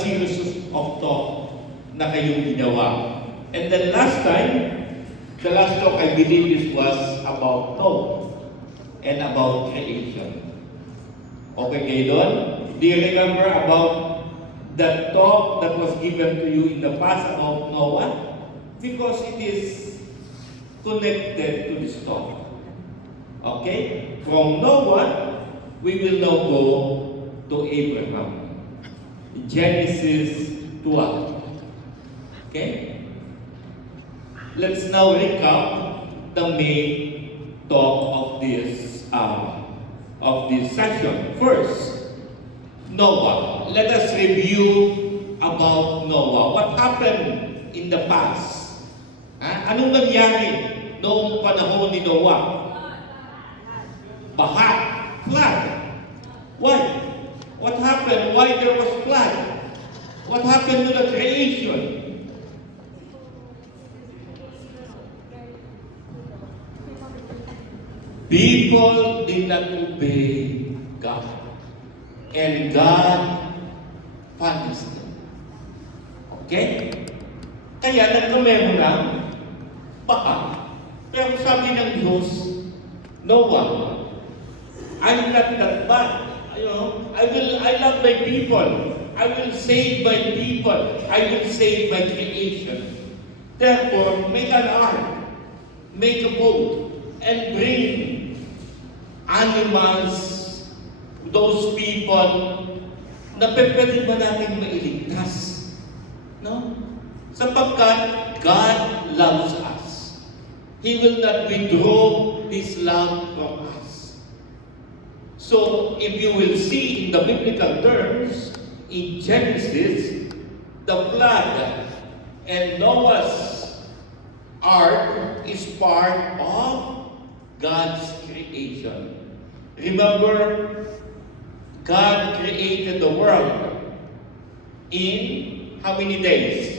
series of talk na kayong ginawa. And then last time, the last talk I believe this was about Noah and about creation. Okay kayo doon? Do you remember about the talk that was given to you in the past about Noah? Because it is connected to this talk. Okay? From Noah, we will now go to Abraham. Genesis 12. Okay? Let's now recap the main talk of this session. First, Noah. Let us review about Noah. What happened in the past? Anong nangyari noong panahon ni Noah? Baha, flood. Why? What happened? Why there was flood? What happened to the creation? People did not obey God. And God punished them. Okay? Kaya nagkamero ng baha. Pero sabi ng Diyos, Noah, I'm not that bad. I love my people. I will save my people. I will save my creation. Therefore, make an ark, make a boat, and bring animals, those people na pwede ba natin mailigtas? No? Sapagkat God loves us. He will not withdraw His love from us. So, if you will see in the biblical terms, in Genesis, the flood and Noah's ark is part of God's creation. Remember, God created the world in how many days?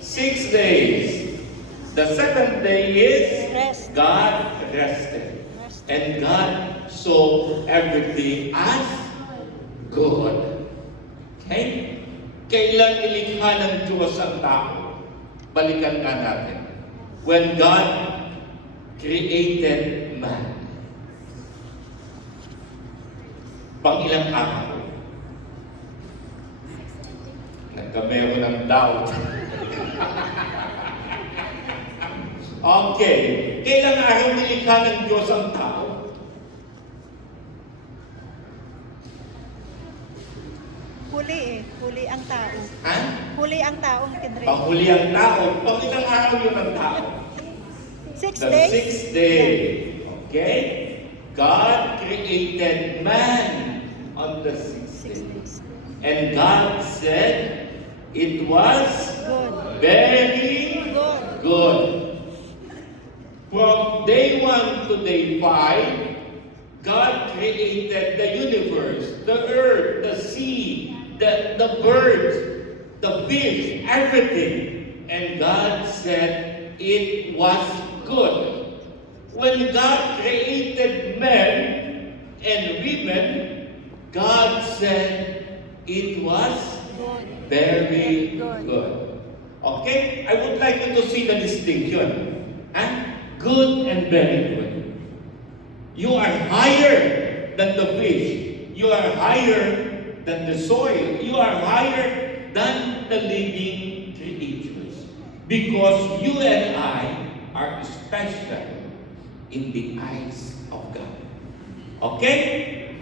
6 days. The seventh day is God rested. And God saw everything as good. Okay? Kailan nilikha ng Diyos ang tao? Balikan nga natin. When God created man. Pang-ilang araw? Nagkamero ng doubt. Okay. Kailang araw nilikha ng Diyos ang tao? Huli ang tao. Ha? Huli ang taong tinre. Panghuli ang tao. Pang-ilang araw yun ang tao? 6 The days? sixth day. Okay? God created man on the sixth 6 day. days. And God said, it was Good. very Good. good. From day 1 to day 5, God created the universe, the earth, the sea, the birds, the fish, everything. And God said it was good. When God created men and women, God said it was very good. Okay? I would like you to see the distinction. Good and very good. You are higher than the fish. You are higher than the soil. You are higher than the living creatures. Because you and I are special in the eyes of God. Okay?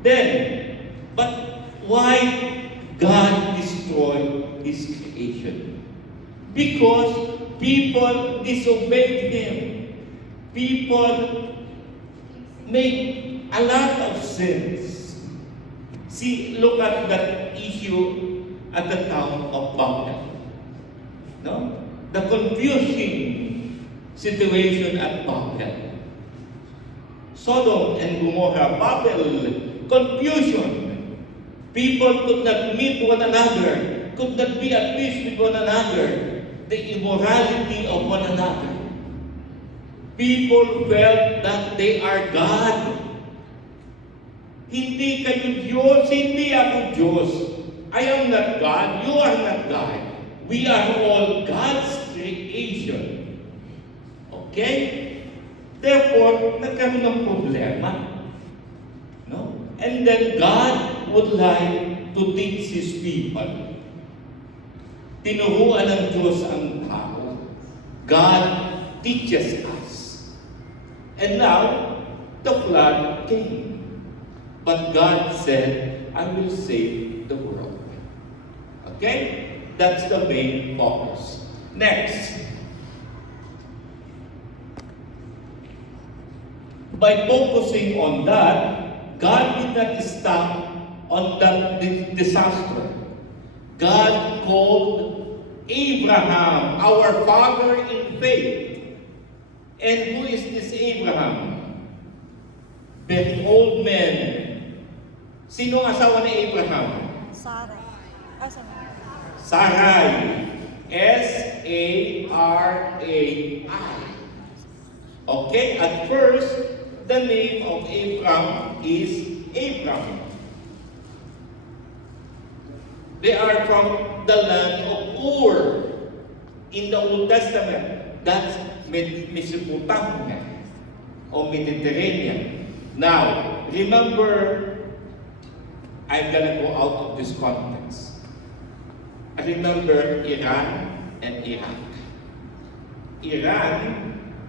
Then, but why God destroyed His creation? Because people disobeyed Him. People make a lot of sins. See, look at that issue at the town of Babel. No? The confusing situation at Babel. Sodom and Gomorrah, Babel, confusion. People could not meet one another, could not be at peace with one another. The immorality of one another. People felt that they are God. Hindi kayo Diyos, hindi ako Diyos. I am not God, you are not God. We are all God's creation. Okay? Therefore, nagkaroon ng problema. No? And then God would like to teach His people. Tinuruan ng Diyos ang tao. God teaches us. And now, the flood came. But God said, I will save the world. Okay? That's the main focus. Next. By focusing on that, God did not stop on that disaster. God called Abraham, our father in faith. And who is this Abraham? Very old man. Sino ang asawa ni Abraham? Sarah. Sarai. S-A-R-A-I. Okay, at first, the name of Abraham is Abram. They are from the land of Ur in the Old Testament. That's Mesopotamia or Mediterranean. Now, remember, I'm gonna go out of this context. Remember Iran and Iraq. Iran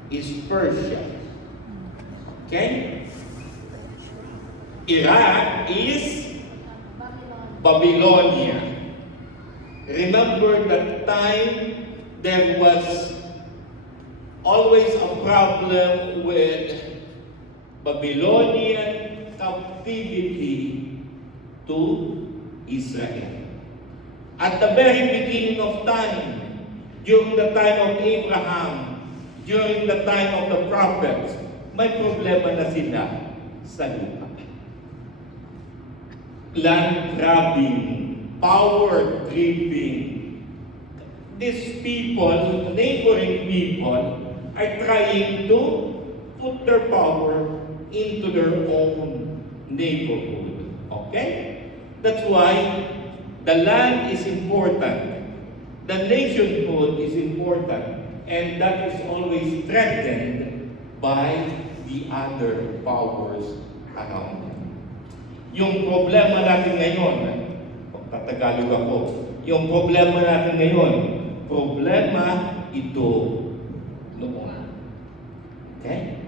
is Persia. Okay? Iraq is Babylonia. Remember that time there was always a problem with Babylonian captivity to Israel. At the very beginning of time, during the time of Abraham, during the time of the prophets, may problema na sila sa lupa. Land grabbing, power tripping. These people, neighboring people, are trying to put their power into their own neighborhood. Okay? That's why the land is important. The nationhood is important. And that is always threatened by the other powers around them. Yung problema natin ngayon, tatagalog ako, yung problema natin ngayon, problema ito noon. Okay?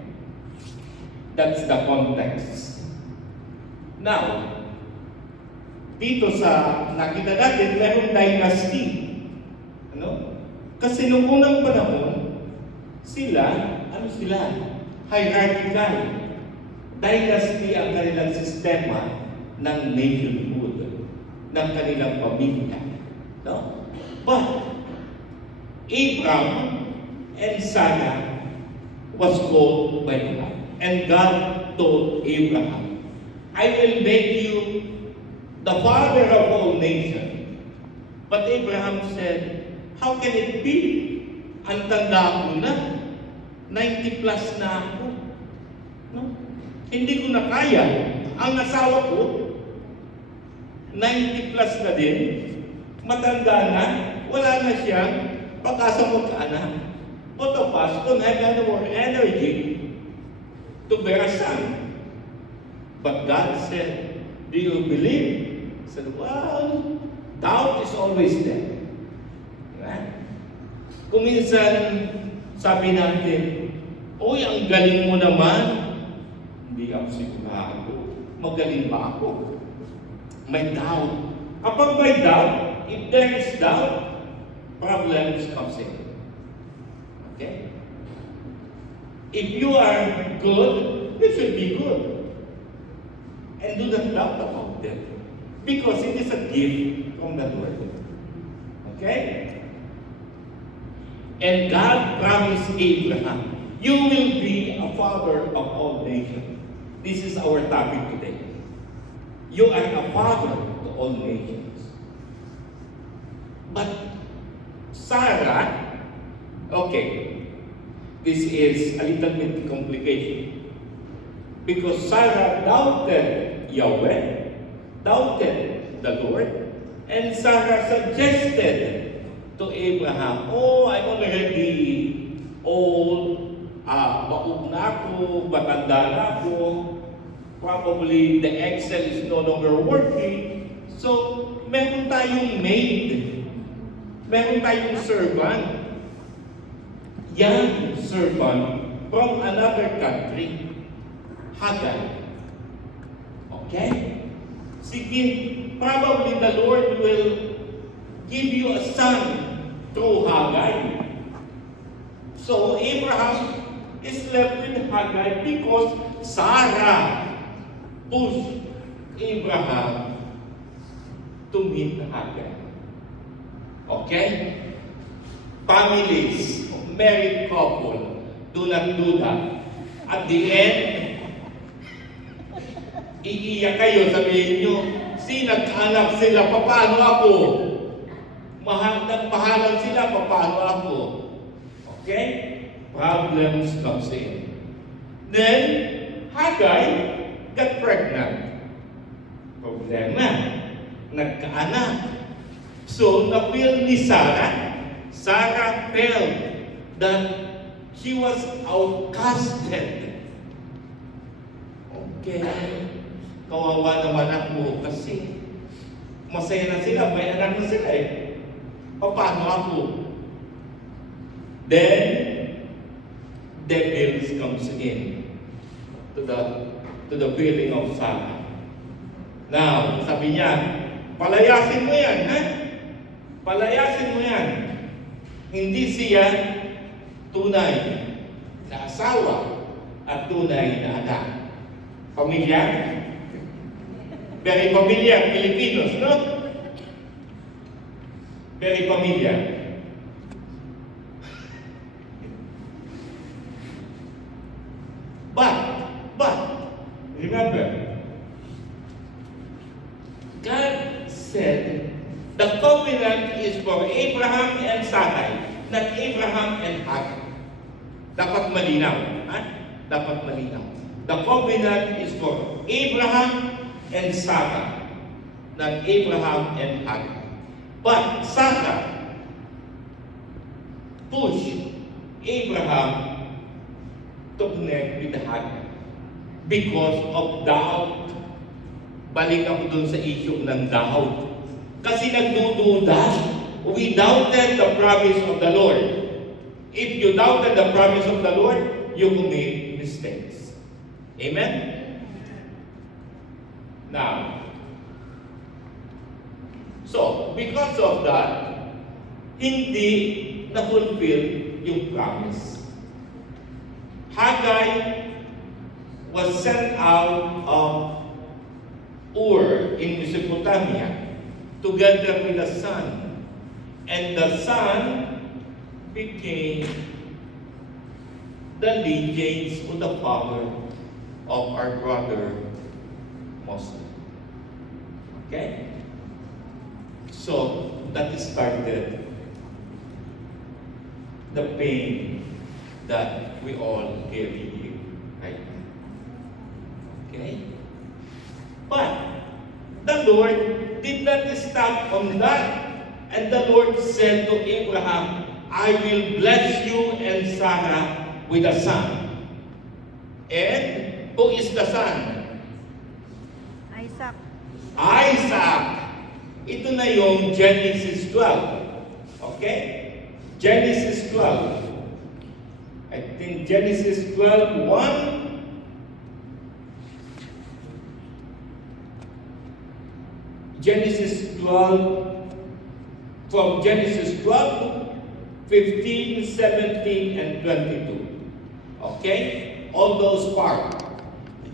That's the context. Now, dito sa nakita natin, mayroong dynasty. Ano? Kasi noong unang panahon, sila, hierarchical. Dynasty ang kanilang sistema ng nationhood, ng kanilang pamilya. No? But, Abraham and Sarah was called by God. And God told Abraham, I will make you the father of all nations. But Abraham said, how can it be? Ang tanda ko na. 90 plus na ako. No? Hindi ko na kaya. Ang asawa ko, 90 plus na din. Matanda na. Wala na siyang pag-asa magkaanak. Both of us don't have any more energy to bear a son. But God said, do you believe? I said, well, doubt is always there. Right? Kung minsan, sabi natin, uy, ang galing mo naman. Hindi ako sigurado. Magaling ba ako? May doubt. Kapag may doubt, if there is doubt, problems comes in. Okay? If you are good, you should be good. And do not doubt about them. Because it is a gift from the Lord. Okay? And God promised Abraham, you will be a father of all nations. This is our topic today. You are a father to all nations. But Sarah, okay, this is a little bit complication. Because Sarah doubted Yahweh, doubted the Lord, and Sarah suggested to Abraham, "Oh, I'm already old, baog na ako, matanda na ako, probably the Excel is no longer working, so meron tayong maid, meron tayong servant, young servant from another country, Hagar. Okay? Sige, probably the Lord will give you a son through Hagar." So Abraham is left with Hagar because Sarah pushed Abraham to meet Hagar. Okay? Families, married couple, do not do that. At the end, iiyak kayo, sabihin nyo, nagkaanak sila, paano ako? Nagpahalan sila, paano ako? Okay? Problems comes in. Then, Hagar got pregnant. Problema, nagkaanak. So, na-feel ni Sarah. Sarah felt that she was outcasted. Okay. Kawawa naman ako kasi masaya na sila, may anak na sila eh. Paano ako? Then, devils comes in to the feeling of Sarah. Now, sabi niya, palayasin mo yan, ha? Palayasin mo yan. Hindi siya tunay na asawa at tunay na anak. Pamilya? Very pamilya, Filipinos, no? Very pamilya. But, remember, God said, the covenant is for Abraham and Sarah, not Abraham and Hagar. Dapat malinaw. Ha? Dapat malinaw. The covenant is for Abraham and Sarah, not Abraham and Hagar. But Sarah pushed Abraham to connect with Hagar because of doubt. Balik ako dun sa issue ng doubt. Kasi nagdududa. We doubted the promise of the Lord. If you doubted the promise of the Lord, you will make mistakes. Amen? Now, so, because of that, hindi na-fulfill yung promise. Hagar was sent out of Ur in Mesopotamia together with the son. And the son became the lineage of the father of our brother Moses. Okay? So, that started the pain that we all carry here right now. Okay? But the Lord did not stop on that. And the Lord said to Abraham, I will bless you and Sarah with a son. And who is the son? Isaac. Isaac. Ito na yung Genesis 12. Okay? Genesis 12. I think Genesis 12:1. Genesis 12, from Genesis 12, 15, 17, and 22. Okay? All those parts.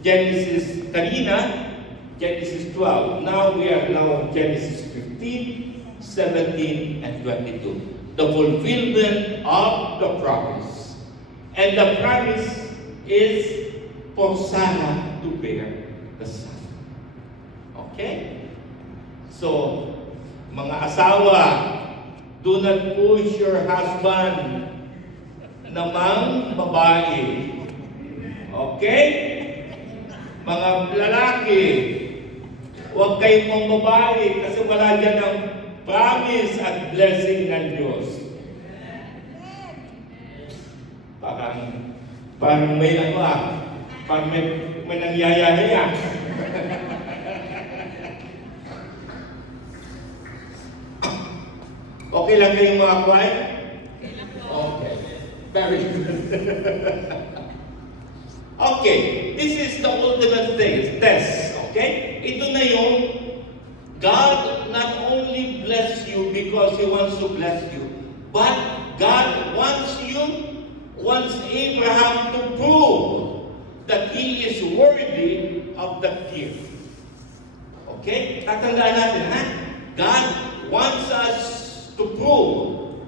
Genesis, kanina, Genesis 12. Now we are now Genesis 15, 17, and 22. The fulfillment of the promise. And the promise is for Sarah to bear the son. Okay? So, mga asawa, do not push your husband namang babae. Okay? Mga lalaki, huwag kayong mambabae kasi wala dyan ang promise at blessing ng Diyos. Parang may parang may nangyayari. Okay lang kayong mga kway? Okay. Very good. Okay. This is the ultimate test. Okay? Ito na yung God not only bless you because He wants to bless you, but God wants Abraham to prove that he is worthy of the gift. Okay? Tatandaan natin, ha? God wants us to prove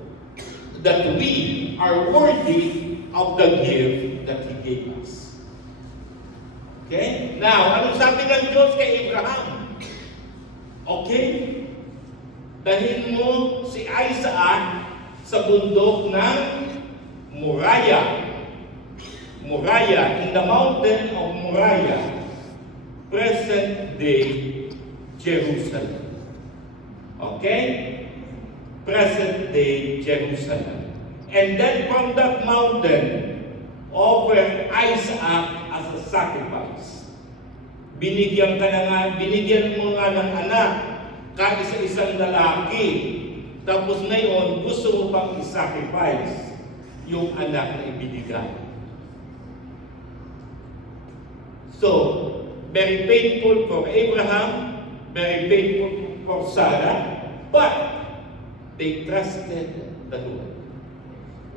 that we are worthy of the gift that He gave us. Okay? Now, anong sabi ng Diyos kay Abraham? Okay? Dalhin mo si Isaac sa bundok ng Moriah. Moriah, in the mountain of Moriah, present-day Jerusalem. Okay? Present-day Jerusalem. And then from that mountain, offer Isaac as a sacrifice. Binigyan mo nga ng anak, kaisa-isang lalaki. Tapos ngayon, gusto mo pang i-sacrifice yung anak na ibinigay. So, very painful for Abraham, very painful for Sarah, but they trusted the Lord.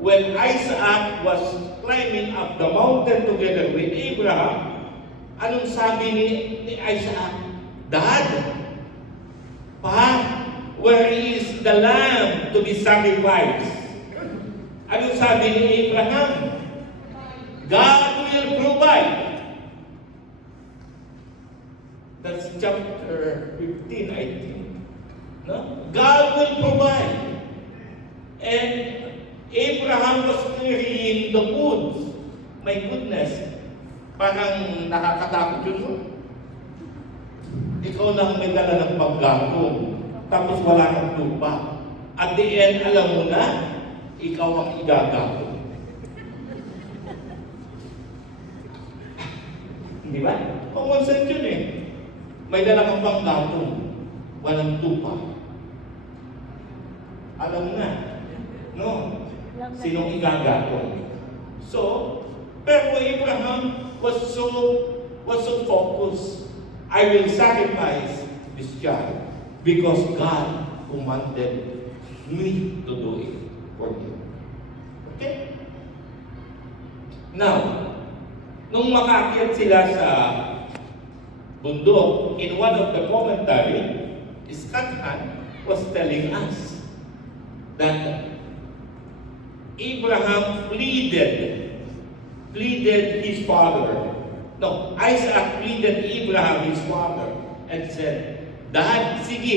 When Isaac was climbing up the mountain together with Abraham, anong sabi ni Isaac? Dad, Pa, where is the lamb to be sacrificed? Anong sabi ni Abraham? God will provide. That's chapter 15, I think. No? God will provide. And Abraham was carrying the goods. My goodness, parang nakakatakot yun, no? Ikaw lang may dala ng paggatong, tapos wala kang lupa. At the end, alam mo na, ikaw ang igagatong. Di ba? Common sense yun eh. May dala kang paggatong, walang lupa. Alam mo na, no? Sinong igagatong? So, pero Abraham was so focused. I will sacrifice this child because God commanded me to do it for him. Okay? Now, nung makaakyat sila sa bundok, in one of the commentary, Scott Hahn was telling us that Abraham pleaded his father. No, Isaac pleaded Abraham, his father, and said, Dad, sige,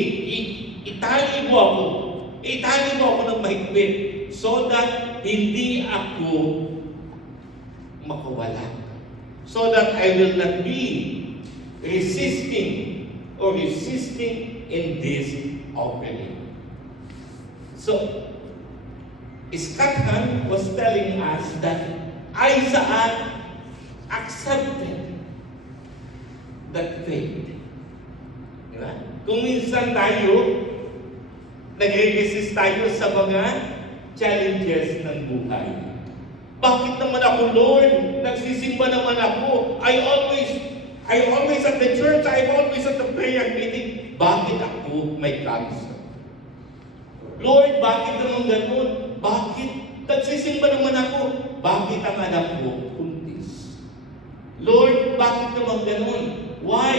itali mo ako ng mahigpit so that hindi ako makawala. So that I will not be resisting in this offering. So, Scott Hahn was telling us that Isaac accepted that faith. Diba? Kung minsan tayo, nagre-resist tayo sa mga challenges ng buhay. Bakit naman ako, Lord? Nagsisimba naman ako. I always at the church, I'm always at the prayer meeting. Bakit ako may cancer? Lord, bakit naman ganun? Bakit? Nagsisimba naman ako. Bakit ang anak ko kuntis? Lord, bakit naman ganun? Why?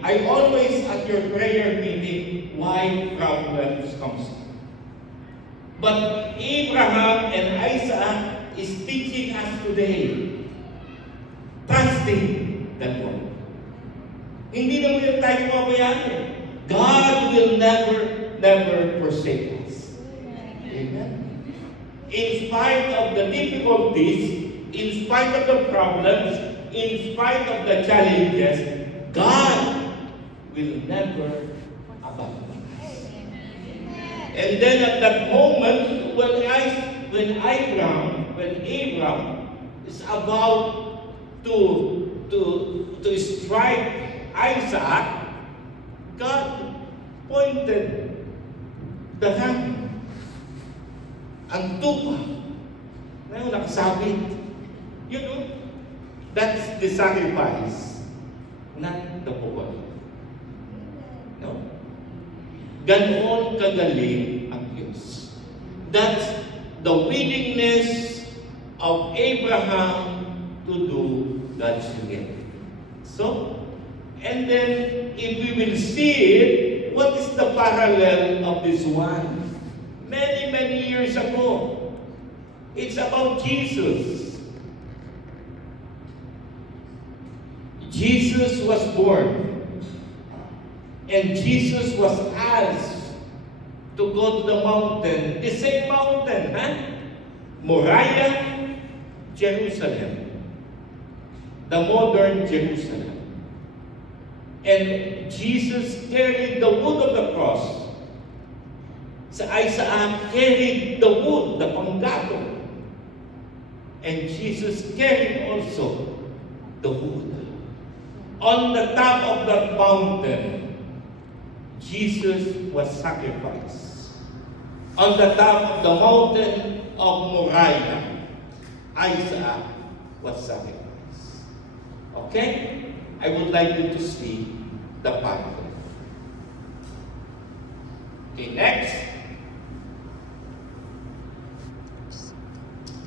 I always at your prayer meeting, why problems comes? But Abraham and Isaac is teaching us today, trusting the Lord. Hindi naman yung tayo mabayaan. God will never forsake us. Amen. In spite of the difficulties, in spite of the problems, in spite of the challenges, God will never abandon us. And then at that moment, when Abraham is about to strike Isaac, God pointed the ram, ang tupa, na yung nakasabit. You know, that's the sacrifice, not the buwan. No? Ganoon kagaling ang Diyos. That's the willingness of Abraham to do God's will. So, and then if we will see it, what is the parallel of this one? Many, many years ago, it's about Jesus. Jesus was born. And Jesus was asked to go to the mountain, the same mountain, Moriah, Jerusalem. The modern Jerusalem. And Jesus carried the wood of the cross. Sa Isaac carried the wood, the panggatong. And Jesus carried also the wood. On the top of that mountain, Jesus was sacrificed. On the top of the mountain of Moriah, Isaac was sacrificed. Okay? I would like you to see the pattern. Okay, next.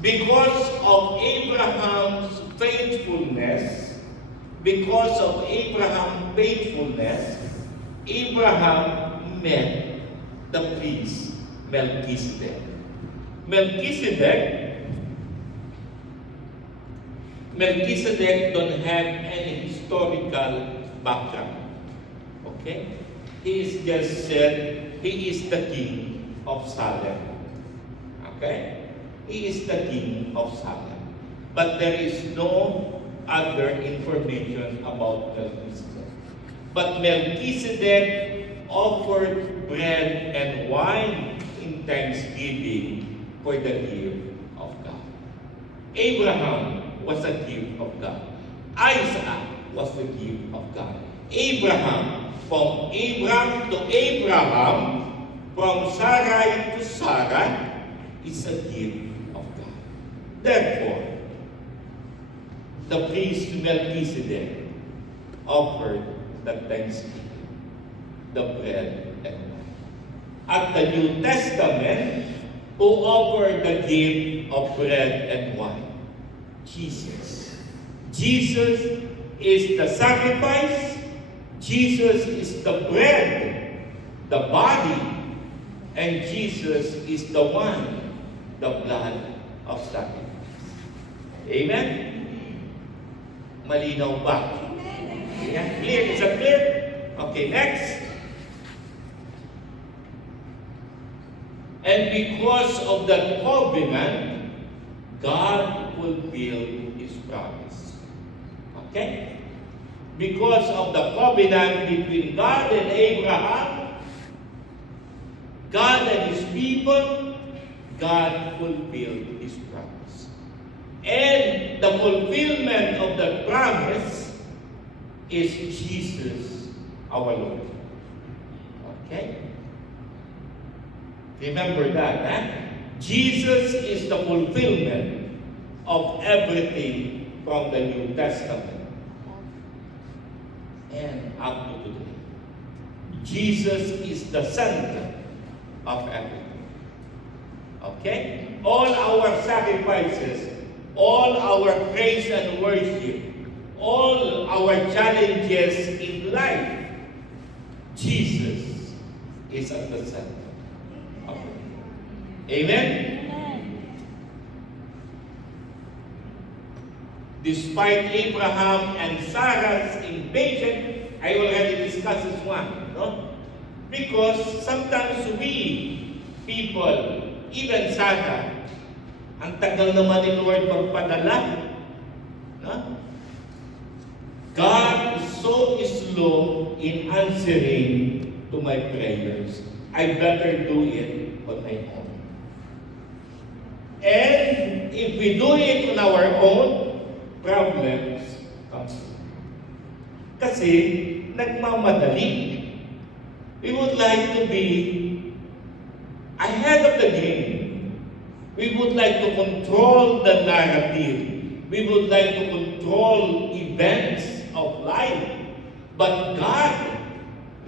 Because of Abraham's faithfulness, Abraham met the priest Melchizedek. Melchizedek don't have any historical background. Okay? He is just said, he is the king of Salem. Okay? He is the king of Salem. But there is no other information about Melchizedek. But Melchizedek offered bread and wine in thanksgiving for the gift of God. Abraham was a gift of God. Isaac was the gift of God. Abraham, from Abraham to Abraham, from Sarai to Sarah, is a gift of God. Therefore, the priest Melchizedek offered the thanksgiving, the bread and wine. At the New Testament, who offered the gift of bread and wine? Jesus. Jesus is the sacrifice. Jesus is the bread, the body, and Jesus is the wine, the blood of sacrifice. Amen? Malinaw ba? Yeah, clear? Is that clear? Okay, next. And because of that covenant, God fulfilled His promise. Okay? Because of the covenant between God and Abraham, God and His people, God fulfilled His promise. And the fulfillment of the promise is Jesus, our Lord. Okay? Remember that, Jesus is the fulfillment of everything from the New Testament and up to today. Jesus is the center of everything. Okay? All our sacrifices, all our praise and worship, all our challenges in life, Jesus is at the center. Amen? Despite Abraham and Sarah's invasion, I already discussed this one, no? Because sometimes we, people, even Sarah, ang tagal naman ni Lord magpadala, no? God is so slow in answering to my prayers. I better do it on my own. And if we do it on our own, problems come. Kasi nagmamadali. We would like to be ahead of the game. We would like to control the narrative. We would like to control events of life. But God,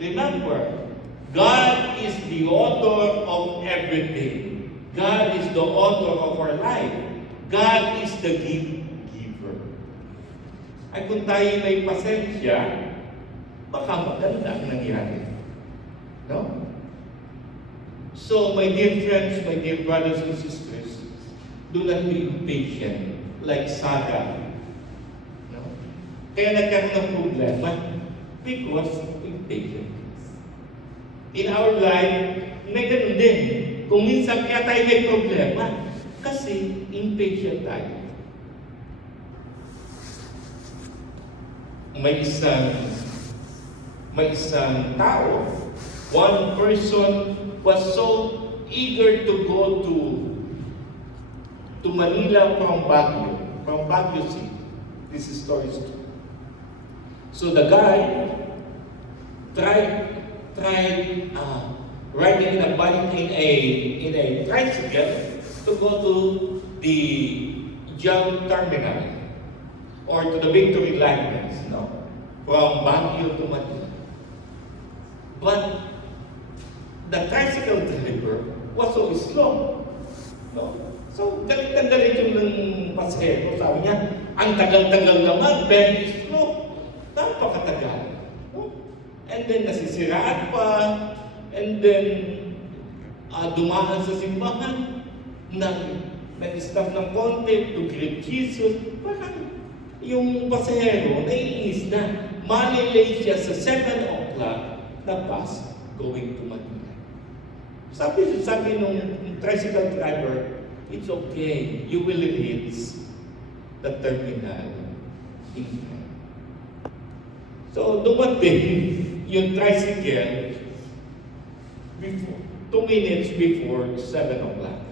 remember, God is the author of everything. God is the author of our life. God is the giver. Ay kung tayo may pasensya, baka maganda ang nangyari. No? So, my dear friends, my dear brothers and sisters, do not be impatient like Sarah. No? Kaya nagkaroon ng problema because of impatience. In our life, may ganun din. Kung minsan kaya tayo may problema, kasi impatient tayo. May isang tao, one person was so eager to go to Manila from Baguio City. This is story true. So the guy tried riding in a bike in a tricycle to go to the Jam Terminal or to the Victory Lines, no? From Baguio to Manila. But the tricycle driver was so slow. No? So, galit yung pasahero. Sabi niya, ang tagal-tagal naman, very slow. Napakatagal. No? And then, nasisiraan pa. And then, dumaan sa simbahan. Nag-stop ng konti to greet Jesus. Parang yung pasahero, naiinis na. Malilate siya sa 7 o'clock na bus going to Manila. Sabi nung tricycle driver, it's okay, you will reach the terminal in time. So, dumating yung tricycle before, 2 minutes before 7 o'clock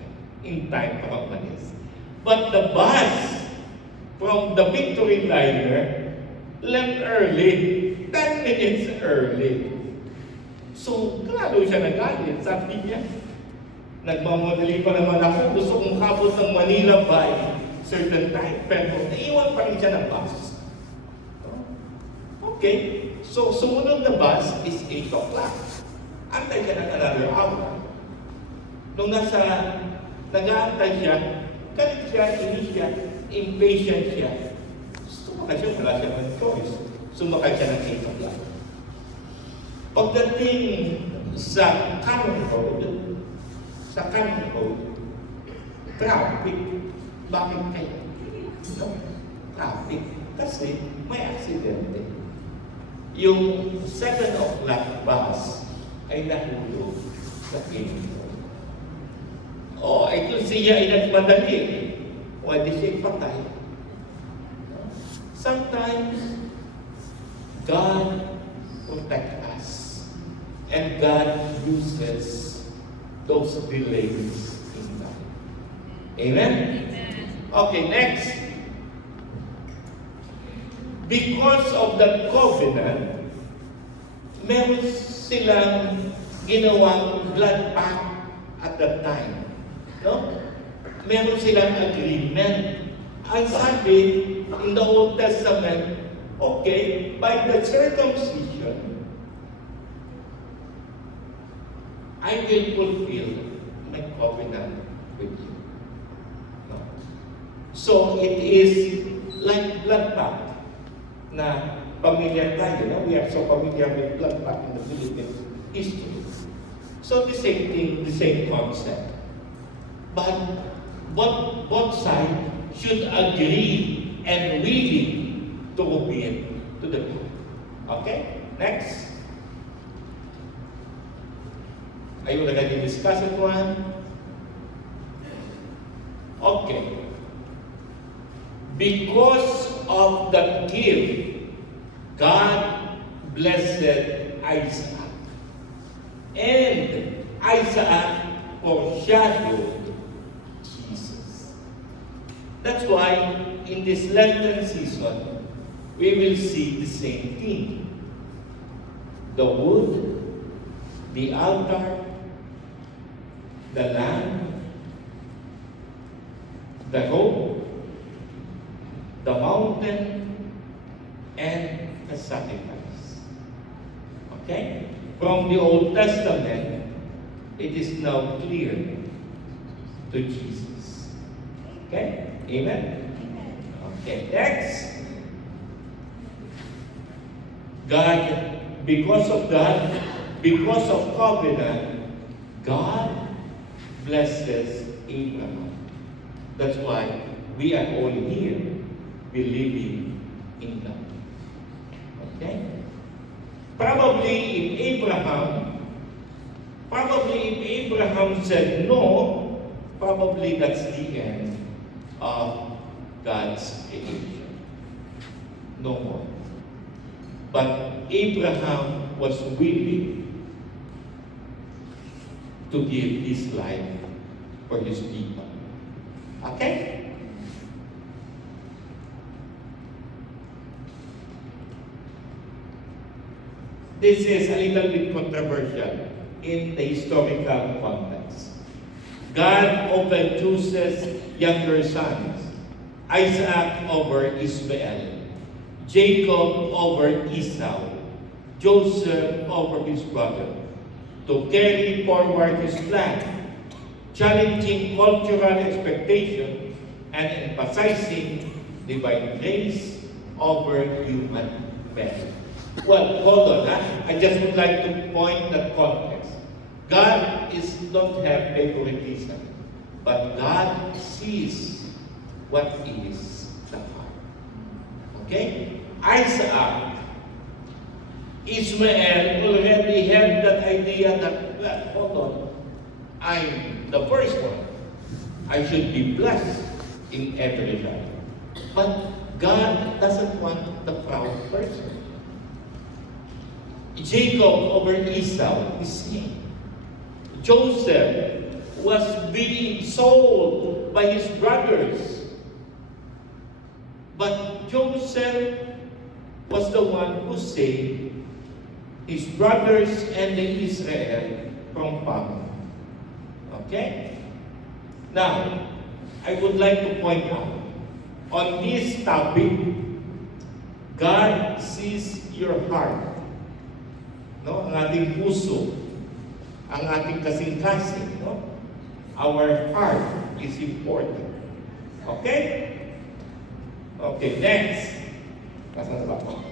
in time para umalis. But the bus from the Victory Liner left early, 10 minutes early. So, klaro siya nagalit. Sabi niya, nagmamadali pa naman ako. Gusto kong kabot ng Manila by certain time. Pero naiwan pa rin siya ng bus. Okay. So, sumunod na bus is 8 o'clock. Antay siya ng another hour. Nung nag-aantay siya, galit siya, inis siya, impatient siya. Sumakay siya, wala siya ng choice. Sumakay siya ng 8 o'clock. Pagdating sa Cannon Road, traffic. Bakit kayo? No? Traffic. Kasi may aksidente. Yung 7 o'clock bus ay nahulog sa Cannon. Ito siya ay nagmadali. Di siya patay. Sometimes, God protects us. And God uses those delays in life. Amen? Okay, next. Because of the covenant, meron silang ginawang blood pact at that time. No? Meron silang agreement. Ang sabi in the Old Testament, okay, by the circumcision, I will fulfill my covenant with you. No? So, it is like blood pact na familiar tayo. No? We are so familiar with blood pact in the Philippine history. So, the same thing, the same concept. But both sides should agree and willing to obey to the law. Okay? Next. Are you ready to discuss it one? Okay. Because of the gift God blessed Isaac. And Isaac foreshadowed Jesus. That's why in this Lenten season, we will see the same thing. The wood, the altar, the lamb, the robe, the mountain, and the sacrifice. Okay? From the Old Testament, it is now clear to Jesus. Okay? Amen? Okay, next. God, because of covenant, God blesses Abraham. That's why we are all here believing in God. Okay? Probably if Abraham said no, probably that's the end of God's creation. No more. But Abraham was willing to give his life for his people. Okay? This is a little bit controversial in the historical context. God often chooses younger sons, Isaac over Ishmael, Jacob over Esau, Joseph over his brother, to carry forward his plan, challenging cultural expectations and emphasizing divine grace over human merit. Well, hold on. I just would like to point that context. God don't have favoritism, but God sees what is the heart. Okay? Isaac, Ishmael already had that idea that, well, hold on, I'm the first one. I should be blessed in every life. But God doesn't want the proud person. Jacob over Esau is seen. Joseph was being sold by his brothers. But Joseph was the one who saved his brothers and the Israel from famine. Okay? Now, I would like to point out, on this topic, God sees your heart. No, ang ating puso, ang ating kasing-kasing, no? Our heart is important. Okay? Okay, next. Nasaan na ba ako?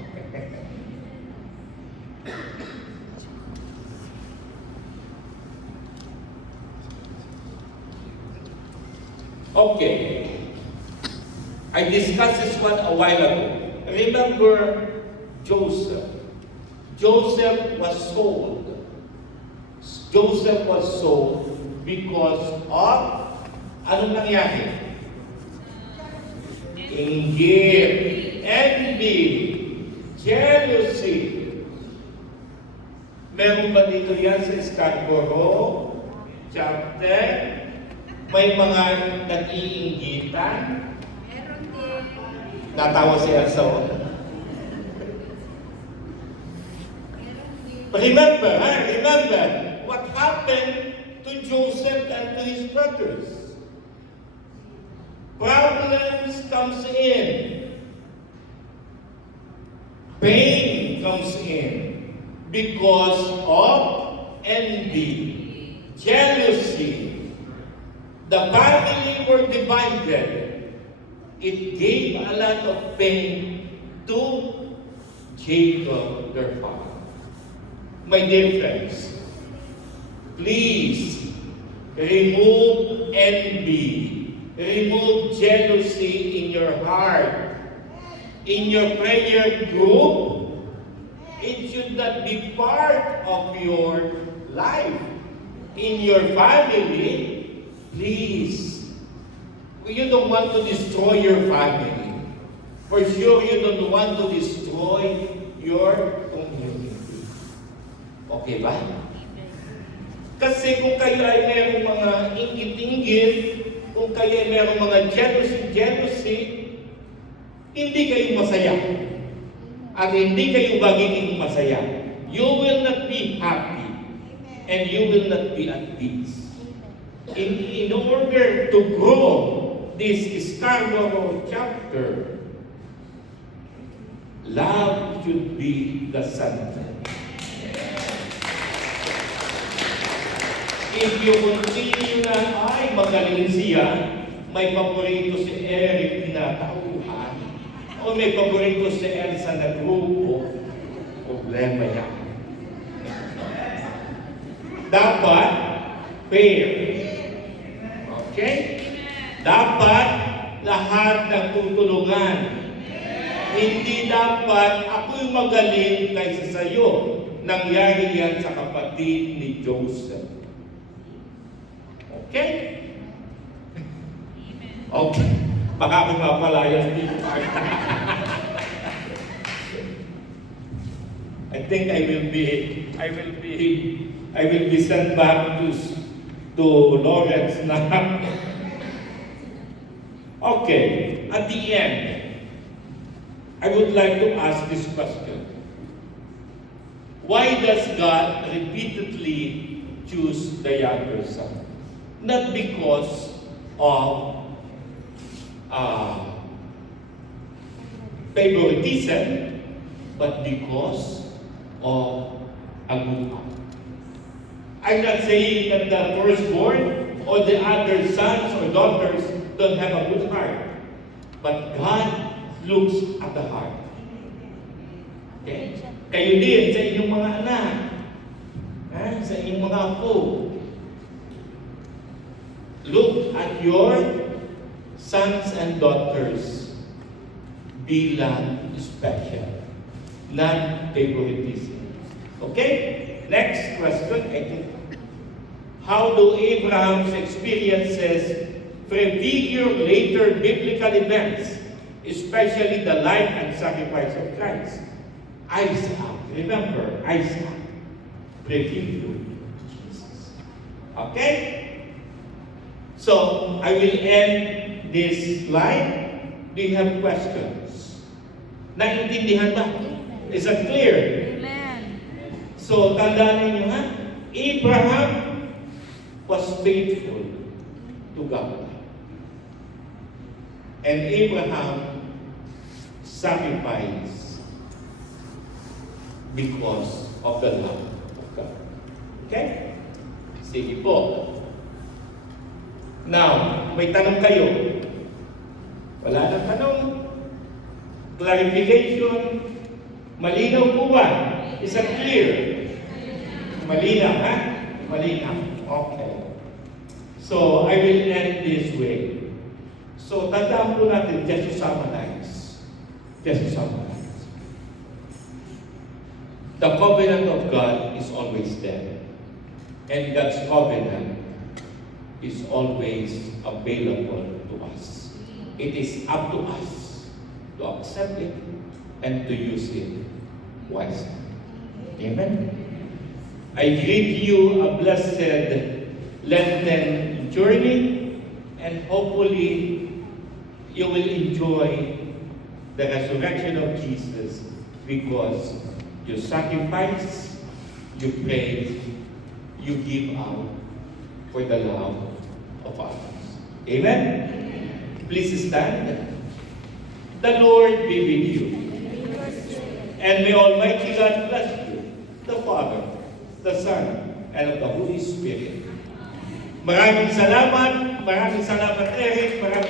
Okay. I discussed this one a while ago. Remember Joseph. Joseph was sold. Joseph was sold because of anong nangyari? Inggit, envy, jealousy. Meron ba dito yan sa Scarborough chapter? May mga nag-iinggitan? Meron din. Natawa siya sa Remember what happened to Joseph and to his brothers. Problems comes in. Pain comes in because of envy, jealousy. The family were divided. It gave a lot of pain to Jacob, their father. My dear friends, please remove envy, remove jealousy in your heart. In your prayer group, it should not be part of your life. In your family, please. You don't want to destroy your family. For sure, you don't want to destroy your community. Okay ba? Kasi kung kayo ay merong mga inggit-inggit, kung kayo ay merong mga jealousy, hindi kayo masaya. At hindi kayo magiging masaya. You will not be happy. And you will not be at peace. In order to grow this Scarborough chapter, love should be the center. If you continue na, ay, magaling siya, may paborito si Eric na tauhan, o may paborito si Elsa na grupo, problema yan. Dapat fair. Okay? Dapat lahat nagtutulungan. Hindi dapat ako'y magaling kaysa sa'yo. Nangyari yan sa kapatid ni Joseph. Okay? Okay. Baka ako mapalaya dito. I think I will be sent back to Lawrence now. Okay, at the end, I would like to ask this question. Why does God repeatedly choose the younger son? Not because of favoritism, but because of a good heart. I'm not saying that the firstborn or the other sons or daughters don't have a good heart. But God looks at the heart. Okay? Kayo din sa inyong mga anak. Sa inyong mga apo. Look at your sons and daughters bilang special. Not favoritism. Okay? Next question, I think. How do Abraham's experiences prefigure later biblical events, especially the life and sacrifice of Christ? Isaac, remember, Isaac prefigured Jesus. Okay? So, I will end this slide. Do you have questions? Naintindihan ba? Is that clear? So, tandaan ninyo ha, Abraham was faithful to God. And Abraham sacrificed because of the love of God. Okay? Sige po. Now, may tanong kayo. Wala nang tanong. Clarification. Malinaw po ba? Is that clear? Malinaw, ha? Malinaw. Okay. So, I will end this way. So, tandaan po natin, just to summarize. Just to summarize. The covenant of God is always there. And God's covenant is always available to us. It is up to us to accept it and to use it wisely. Amen? I greet you a blessed Lenten journey, and hopefully you will enjoy the resurrection of Jesus because you sacrifice, you pray, you give out for the love of others. Amen? Please stand. The Lord be with you. And may Almighty God bless you, the Father, the Son, and of the Holy Spirit. Maraming salamat, Eric, maraming